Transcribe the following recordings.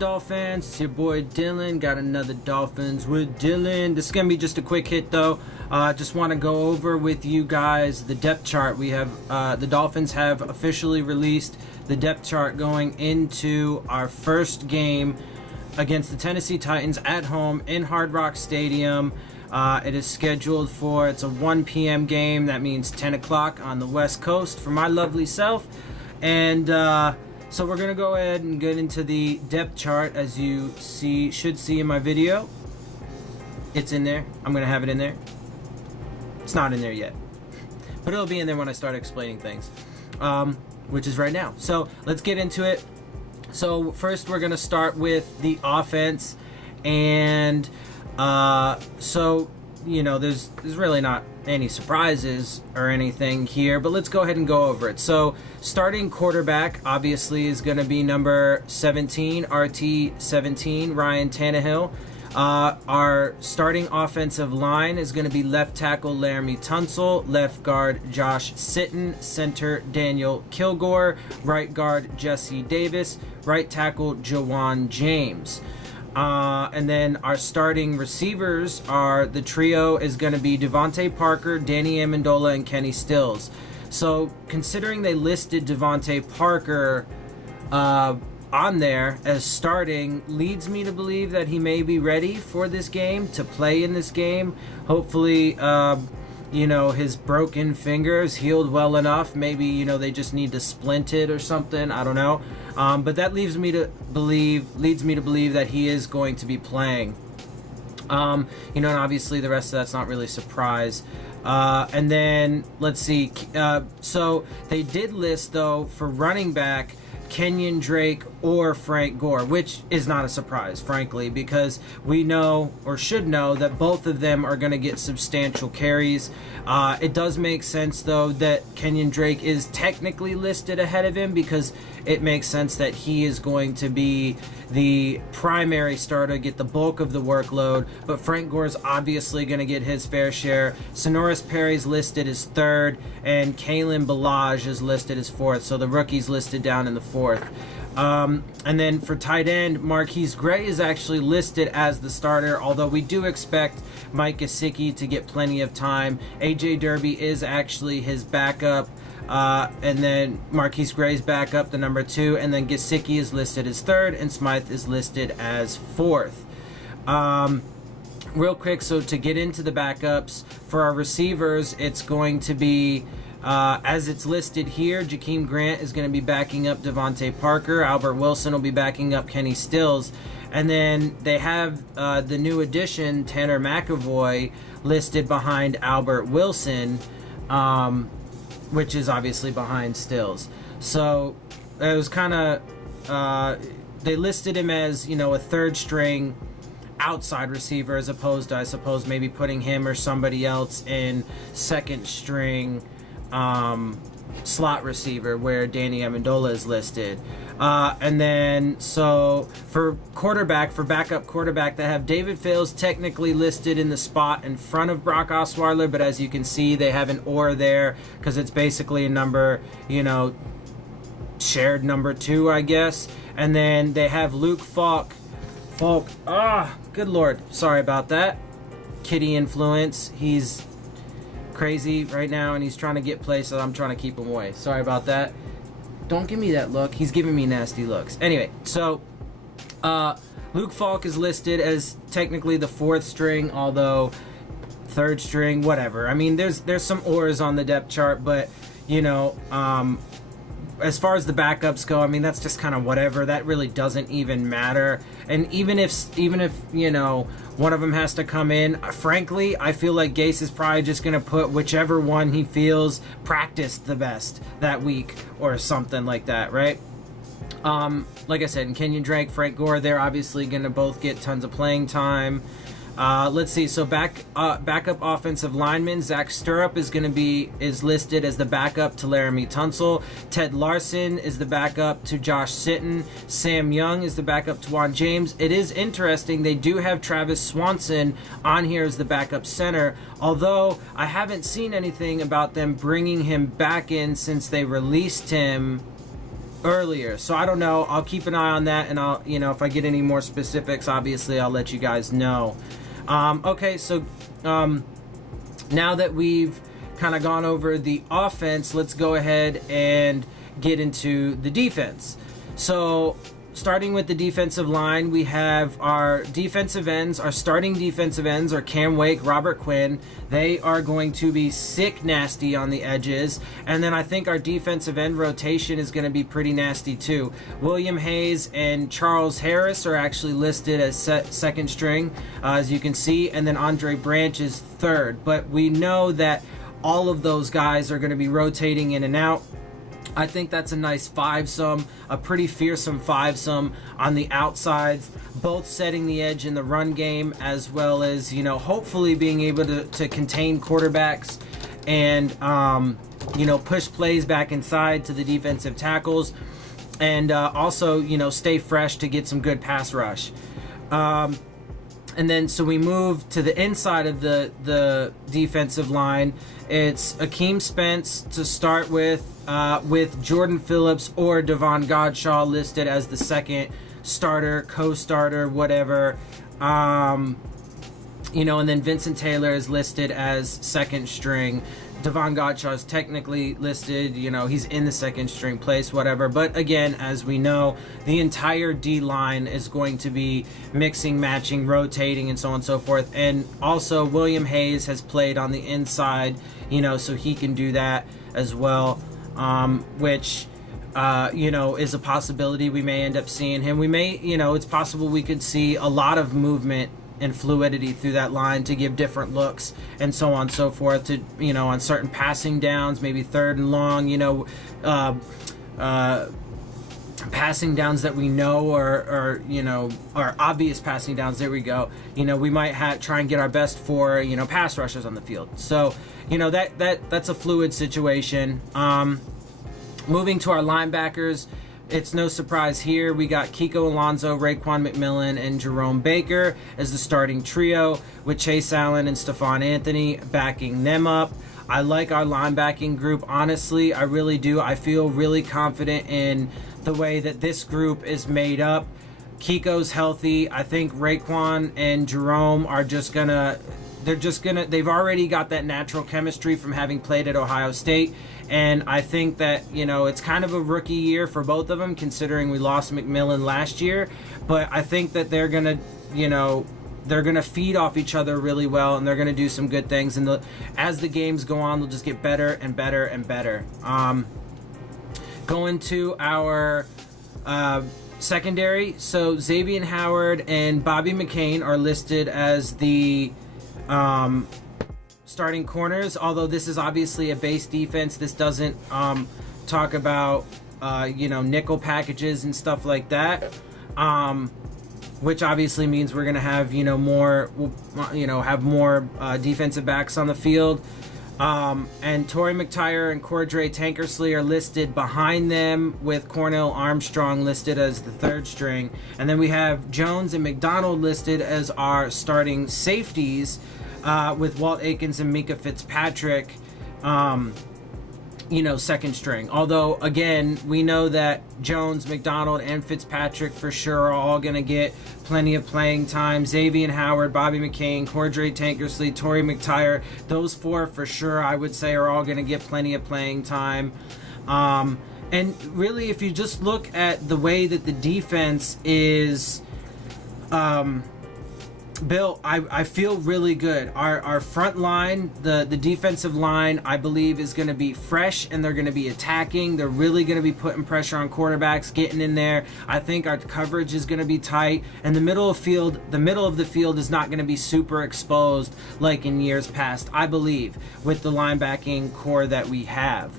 Dolphins? It's your boy Dillon. Got another Dolphins with Dillon. This is going to be just a quick hit though. Just want to go over with you guys the depth chart. We have the Dolphins have officially released the depth chart going into our first game against the Tennessee Titans at home in Hard Rock Stadium. It is scheduled for, it's a 1 p.m. game. That means 10 o'clock on the West Coast for my lovely self. And so we're going to go ahead and get into the depth chart, as you should see in my video. It's in there. I'm going to have it in there. It's not in there yet, but it'll be in there when I start explaining things, which is right now. So let's get into it. So first we're going to start with the offense. And so, you know, there's really not any surprises or anything here, but let's go ahead and go over it. So starting quarterback obviously is going to be number 17, RT17, Ryan Tannehill. Our starting offensive line is going to be left tackle Laramie Tunsil, left guard Josh Sitton, center Daniel Kilgore, right guard Jesse Davis, right tackle Jawan James. And then our starting receivers are, the trio is going to be Devontae Parker, Danny Amendola, and Kenny Stills. So considering they listed Devontae Parker on there as starting, leads me to believe that he may be ready for this game, to play in this game. Hopefully, you know, his broken fingers healed well enough. Maybe, you know, they just need to splint it or something. I don't know. But that leads me to believe that he is going to be playing. You know, and obviously the rest of that's not really a surprise. And then let's see. So they did list though for running back Kenyon Drake or Frank Gore, which is not a surprise, frankly, because we know, or should know, that both of them are going to get substantial carries. It does make sense, though, that Kenyon Drake is technically listed ahead of him, because it makes sense that he is going to be the primary starter, get the bulk of the workload, but Frank Gore is obviously going to get his fair share. Sonoris Perry's listed as third, and Kalen Ballage is listed as fourth, so the rookie's listed down in the fourth. And then for tight end, Marquise Gray is actually listed as the starter, although we do expect Mike Gesicki to get plenty of time. AJ Derby is actually his backup, and then Marquise Gray's backup, the number 2, and then Gesicki is listed as third, and Smythe is listed as fourth. Real quick, so to get into the backups, for our receivers, it's going to be, as it's listed here, Jakeem Grant is going to be backing up Devontae Parker. Albert Wilson will be backing up Kenny Stills. And then they have the new addition, Tanner McAvoy, listed behind Albert Wilson, which is obviously behind Stills. So it was kind of, they listed him as, you know, a third string outside receiver, as opposed to, I suppose, maybe putting him or somebody else in second string slot receiver, where Danny Amendola is listed. And then, so for quarterback, for backup quarterback, they have David Fales technically listed in the spot in front of Brock Osweiler, but as you can see, they have an or there, because it's basically a number, you know, shared number 2, I guess. And then they have Luke Falk, good lord, sorry about that, kitty influence, he's crazy right now, and he's trying to get plays, so I'm trying to keep him away. Sorry about that. Don't give me that look. He's giving me nasty looks. Anyway, so Luke Falk is listed as technically the 4th string, although 3rd string, whatever. I mean, there's some ors on the depth chart, but you know, as far as the backups go, I mean, that's just kind of whatever. That really doesn't even matter. And even if you know, one of them has to come in, frankly, I feel like Gase is probably just going to put whichever one he feels practiced the best that week or something like that, right? Like I said, in Kenyon Drake, Frank Gore, they're obviously going to both get tons of playing time. Let's see. So backup offensive lineman Zach Stirrup is listed as the backup to Laramie Tunsil. Ted Larson is the backup to Josh Sitton. Sam Young is the backup to Juwan James. It is interesting, they do have Travis Swanson on here as the backup center, although I haven't seen anything about them bringing him back in since they released him earlier. So I don't know. I'll keep an eye on that, and I'll, if I get any more specifics, obviously I'll let you guys know. Okay, so now that we've kind of gone over the offense, let's go ahead and get into the defense. So starting with the defensive line, we have our defensive ends. Our starting defensive ends are Cam Wake, Robert Quinn. They are going to be sick nasty on the edges. And then I think our defensive end rotation is going to be pretty nasty too. William Hayes and Charles Harris are actually listed as second string, as you can see. And then Andre Branch is third. But we know that all of those guys are going to be rotating in and out. I think that's a nice five-some, a pretty fearsome five-some on the outsides, both setting the edge in the run game, as well as, hopefully being able to contain quarterbacks and, push plays back inside to the defensive tackles, and also, stay fresh to get some good pass rush. And then, so we move to the inside of the defensive line. It's Akeem Spence to start with Jordan Phillips or Devon Godshaw listed as the second starter, co-starter, whatever. And then Vincent Taylor is listed as second string. Devon Godshaw is technically listed, he's in the second string place, whatever. But again, as we know, the entire D-line is going to be mixing, matching, rotating, and so on and so forth. And also, William Hayes has played on the inside, so he can do that as well, which, is a possibility. We may end up seeing him. We may, it's possible we could see a lot of movement and fluidity through that line to give different looks and so on and so forth to, on certain passing downs, maybe third and long, passing downs that we know are obvious passing downs. There we go. We might try and get our best for, pass rushers on the field. So, that's a fluid situation. Moving to our linebackers, it's no surprise here. We got Kiko Alonso, Raekwon McMillan, and Jerome Baker as the starting trio, with Chase Allen and Stephon Anthony backing them up. I like our linebacking group, honestly. I really do. I feel really confident in the way that this group is made up. Kiko's healthy. I think Raekwon and Jerome are they've already got that natural chemistry from having played at Ohio State. And I think that, it's kind of a rookie year for both of them, considering we lost McMillan last year. But I think that they're going to feed off each other really well, and they're going to do some good things. And as the games go on, they'll just get better and better and better. Going to our secondary, so Xavier Howard and Bobby McCain are listed as the starting corners, although this is obviously a base defense. This doesn't talk about nickel packages and stuff like that, which obviously means we're going to have more defensive backs on the field. And Torrey McTyer and Cordray Tankersley are listed behind them, with Cornell Armstrong listed as the third string. And then we have Jones and McDonald listed as our starting safeties, with Walt Aikens and Mika Fitzpatrick, second string. Although, again, we know that Jones, McDonald, and Fitzpatrick for sure are all going to get plenty of playing time. Xavier Howard, Bobby McCain, Cordray Tankersley, Torrey McTyer, those four for sure, I would say, are all going to get plenty of playing time. And really, if you just look at the way that the defense is built, I feel really good. Our front line, the defensive line, I believe is going to be fresh, and they're going to be attacking. They're really going to be putting pressure on quarterbacks, getting in there. I think our coverage is going to be tight, and the middle of the field is not going to be super exposed like in years past, I believe, with the linebacking core that we have.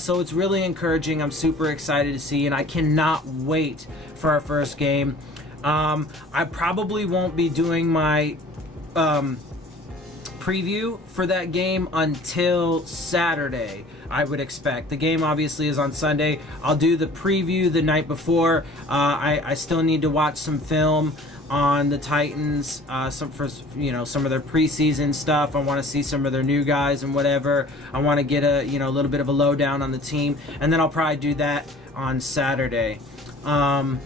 So it's really encouraging. I'm super excited to see, and I cannot wait for our first game. I probably won't be doing my preview for that game until Saturday, I would expect. The game obviously is on Sunday. I'll do the preview the night before. I still need to watch some film on the Titans, some of their preseason stuff. I want to see some of their new guys and whatever. I want to get a little bit of a lowdown on the team, and then I'll probably do that on Saturday. And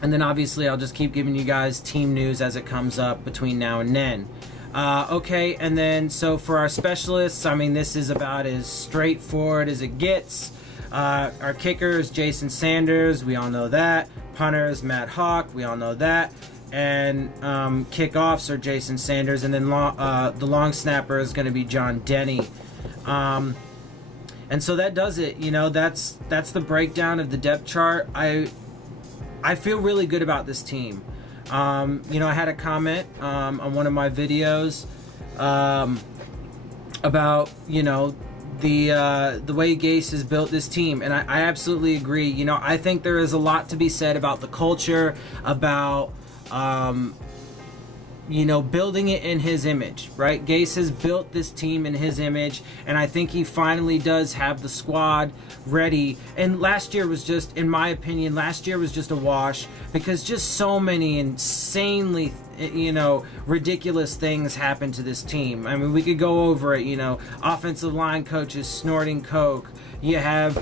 then obviously I'll just keep giving you guys team news as it comes up between now and then. Okay, and then so for our specialists, I mean, this is about as straightforward as it gets. Our kickers, Jason Sanders, we all know that. Punters, Matt Hawk, we all know that. And kickoffs are Jason Sanders, and then the long snapper is going to be John Denny. And so that does it. You know, that's the breakdown of the depth chart. I feel really good about this team. You know, I had a comment on one of my videos about, you know, the way Gase has built this team, and I absolutely agree. You know, I think there is a lot to be said about the culture, about you know, building it in his image, right? Gase has built this team in his image, and I think he finally does have the squad ready. And last year was just, in my opinion, last year was just a wash, because just so many insanely, you know, ridiculous things happened to this team. I mean, we could go over it, you know, offensive line coaches snorting coke. You have,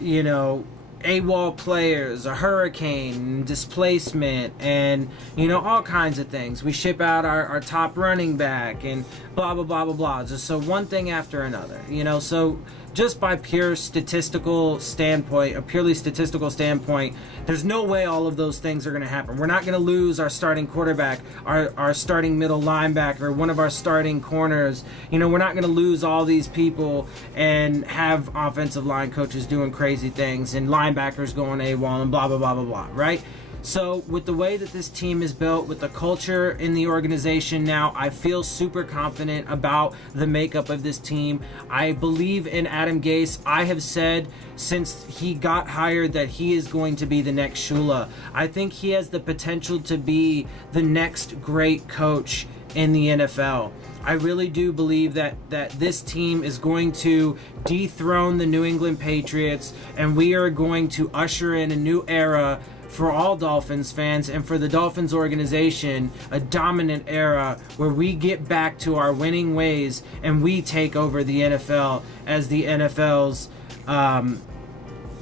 you know, AWOL players, a hurricane, displacement, and, you know, all kinds of things. We ship out our top running back, and blah, blah, blah, blah, blah. Just so one thing after another, you know. So just by pure statistical standpoint, a purely statistical standpoint, there's no way all of those things are going to happen. We're not going to lose our starting quarterback, our starting middle linebacker, one of our starting corners. You know, we're not going to lose all these people and have offensive line coaches doing crazy things and linebackers going AWOL and blah, blah, blah, blah, blah, right? So with the way that this team is built, with the culture in the organization now, I feel super confident about the makeup of this team. I believe in Adam Gase. I have said since he got hired that he is going to be the next Shula. I think he has the potential to be the next great coach in the NFL. I really do believe that this team is going to dethrone the New England Patriots, and we are going to usher in a new era for all Dolphins fans and for the Dolphins organization, a dominant era where we get back to our winning ways and we take over the NFL as the NFL's,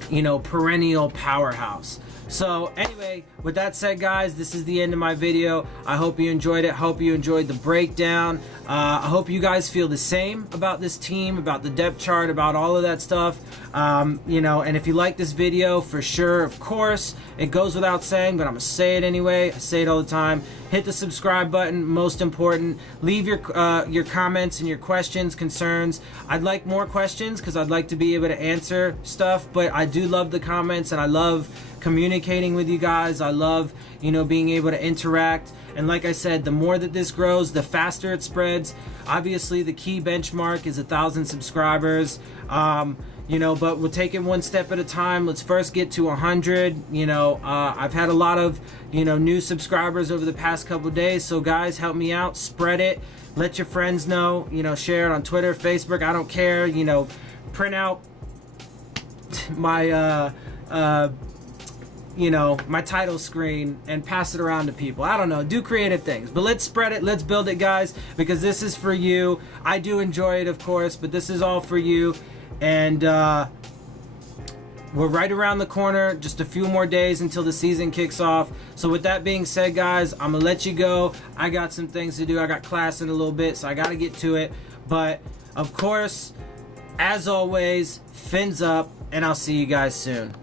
you know, perennial powerhouse. So anyway, with that said, guys, this is the end of my video. I hope you enjoyed it. Hope you enjoyed the breakdown. I hope you guys feel the same about this team, about the depth chart, about all of that stuff. You know, and if you like this video, for sure, of course, it goes without saying, but I'm gonna say it anyway. I say it all the time. Hit the subscribe button, most important. Leave your comments and your questions, concerns. I'd like more questions because I'd like to be able to answer stuff, but I do love the comments, and I love communicating with you guys. I love, you know, being able to interact. And like I said, the more that this grows, the faster it spreads. Obviously, the key benchmark is 1,000 subscribers. You know, but we'll take it one step at a time. Let's first get to 100. You know, I've had a lot of, you know, new subscribers over the past couple days. So guys, help me out. Spread it. Let your friends know. You know, share it on Twitter, Facebook. I don't care. You know, print out my you know, my title screen and pass it around to people. I don't know, do creative things, but let's spread it, let's build it, guys, because this is for you. I do enjoy it, of course, but this is all for you. And we're right around the corner, just a few more days until the season kicks off. So with that being said, guys, I'm gonna let you go. I got some things to do. I got class in a little bit, so I gotta get to it. But of course, as always, fins up, and I'll see you guys soon.